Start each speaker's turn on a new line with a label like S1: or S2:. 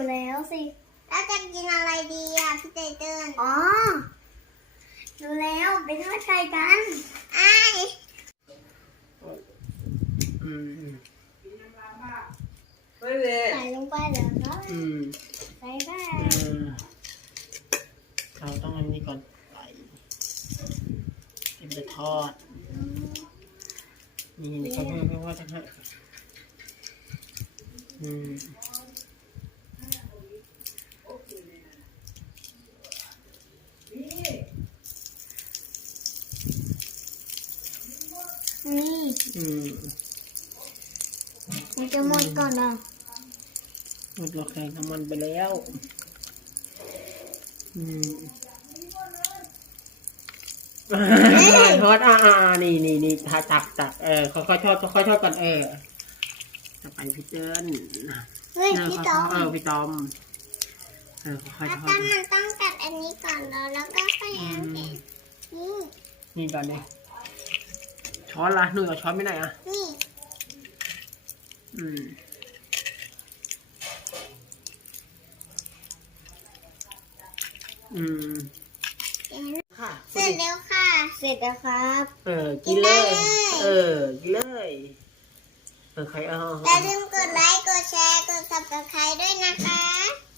S1: แล้วสิแล้วจะกินอะไรดีอ่ะพี่ไตเติ้ลอ๋อดูแล้วไปทอดไข่กันอ้าย
S2: ไม่เลย
S1: ใส่ลงไปเดี๋ยวครับใส่ได้
S2: เราต้องอันนี้ก่อนใส่เป็นจะทอดนี่เขาไม่ว่าจะให้
S1: นี่มันจะหมดก่อนอ่ะ
S2: หมดเราแข่งน้ำมันไปแล้วทอดนี่ตักค่อยๆทอดก่อนจะไปพี่เติ้ล
S1: เฮ้ยพี่ตอม
S2: พี่ตอมค่อยๆทอด
S1: มันต้องกัดอันนี้ก่อนแล้วก็ค่อยเอาแกะ
S2: นี่ก่อนเลยช้อนละหนูเอาช้อนไม่ไหนอ่ะ
S1: นี่
S2: ค่ะ
S1: เสร็จแล้วค่ะเสร็จแล้วครับ
S2: กินเลยกินเลยใคร
S1: อย่าลืมกดไลค์กดแชร์กด Subscribe ด้วยนะคะ